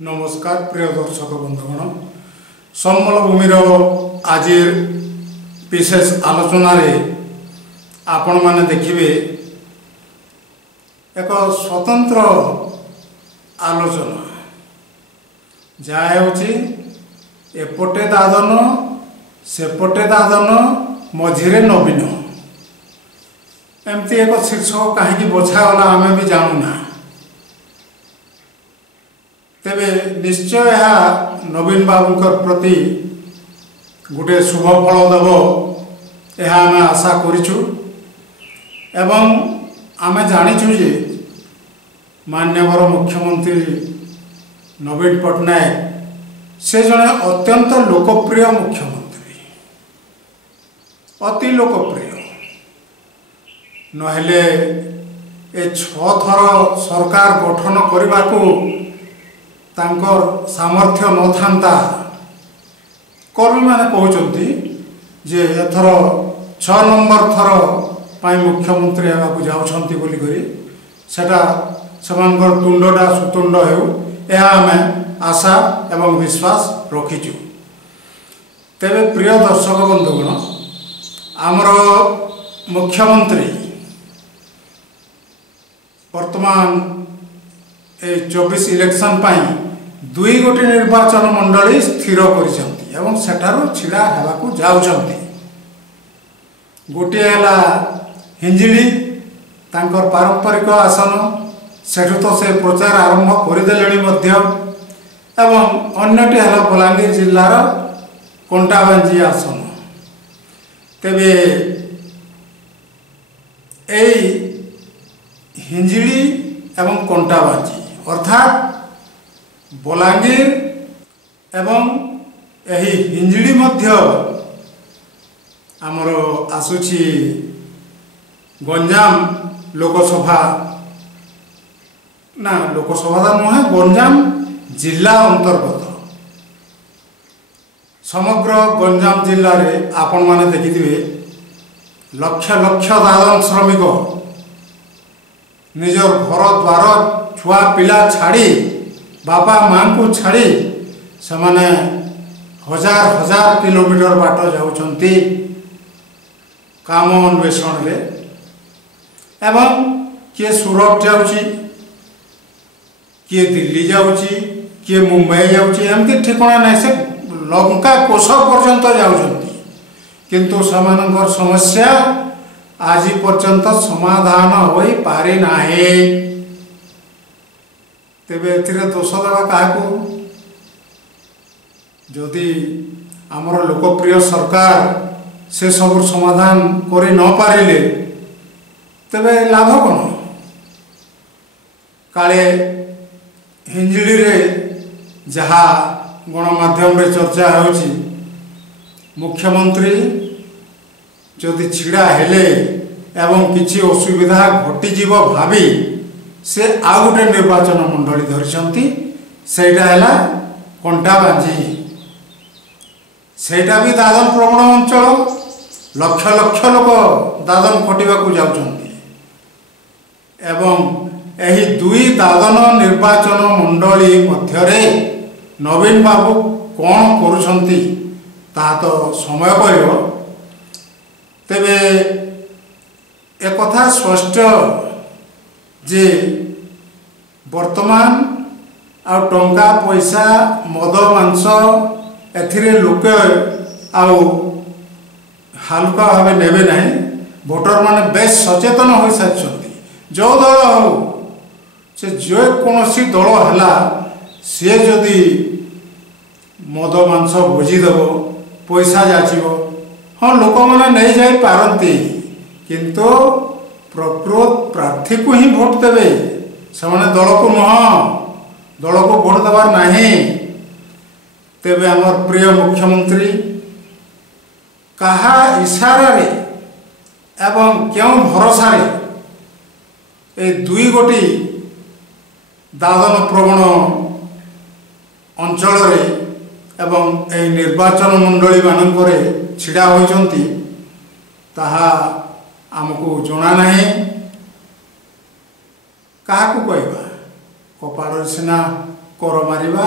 नमस्कार प्रिय दर्शक बंधुगण सम्बल भूमिर आज विशेष आलोचना आपण माने देखिए एक स्वतंत्र आलोचना जहाँ एपटे दादन सेपटे दादन मझिरे नवीन एमती एक शीर्षक कहीं बछागला आम भी जानूना तेबे निश्चय यह नवीन बाबूंकर प्रति गोटे शुभ फल देव यह आम आशा करिछु एवं आम जानिछु जे माननीय मुख्यमंत्री नवीन पट्टनायक से जड़े अत्यंत लोकप्रिय मुख्यमंत्री अति लोकप्रिय नहेले ए 6 थर सरकार गठन करने को तांकर सामर्थ्य न था कर्मी मैंने कहते जे एथर 6 नंबर थर पाई मुख्यमंत्री होगा जाऊँगी बोलिकी सेटा सेमानकर तुंडटा सुतुंड हो यह आम आशा एवं विश्वास रखीचु। तेबे प्रिय दर्शक बंधुगण आमर मुख्यमंत्री वर्तमान 24 इलेक्शन पाई 2 गोटी निर्वाचन मंडली स्थिर कर छिड़ा होगाकू जाउछंती। गोटे है हिंजिली तांकर पारंपरिक आसन सेठू तो से प्रचार आरंभ करदेले एवं अन्यटी है बलांगीर जिलार कंटाबांजी आसन। तेबे हिंजिली एवं कंटाबांजी अर्थात बलांगीर एवं यही हिंजिली मध्य आमर आसुची गंजाम लोकसभा ना लोकसभा नुहे गंजाम जिला अंतर्गत समग्र गंजाम जिले में आपण माने देखिथिबे लक्ष लक्ष दादन श्रमिक निजर घर द्वार छुआ पिला छाड़ी बापा माँ को छाड़ी से हजार हजार किलोमीटर बाट जाउछंती काम अन्वेषण रे एवं किए सूरत जाउची किए दिल्ली जाउची किए मुंबई जाउची एमती ठिकाना नहीं से लंका कोश पर्यंत जाउछंती किंतु समानकर समस्या आज पर्यंत समाधान होई पारि नाही। तेबे एथिरे दोष देवा काहाकू जदि आमर लोकप्रिय सरकार से सब समाधान करि न पारिले तेबे लाभ कौन काले हिंजिली रे जहा गणमाध्यम रे चर्चा होची मुख्यमंत्री जदि छिड़ा हेले एवं किसी असुविधा घटीजीव भावी से आउ गोटे निर्वाचन मंडली धरिछंती सेटा हैला कंटाबांजी सेटा भी दादन प्रवण अंचल लक्ष लक्ष लोक दादन खटिबाकू जाउछंती एवं एही 2 दादन निर्वाचन मंडली मध्यरे नवीन बाबू कौन करुछंती ता तो समय कहब। तेबे एक कथा स्पष्ट जे वर्तमान आ टंका पैसा मद मांस एथिरे लोक आउ हालुका भाव नेबे नहीं भोटर माने बेस सचेतन हो सारी जो दल हो से जो कौन दल है सी जदि मद मांस भोजिदेव पैसा जाचिब हाँ लोक मैंने नहीं जाई पारती किंतु प्रकृत प्रार्थी को ही भोट देवे से दल को नुह दल को भोट देवार नहीं। तेबे आमर प्रिय मुख्यमंत्री कहा इशारा रे एवं क्यों भरोसा रे ए 2 गोटी दादन प्रवण अंचल रे एवं ए निर्वाचन मंडली मानक छिड़ा होइचंती ताहा आमको जना नहीं। क्या कहवा कपाड़ सीना କର ମାରିବା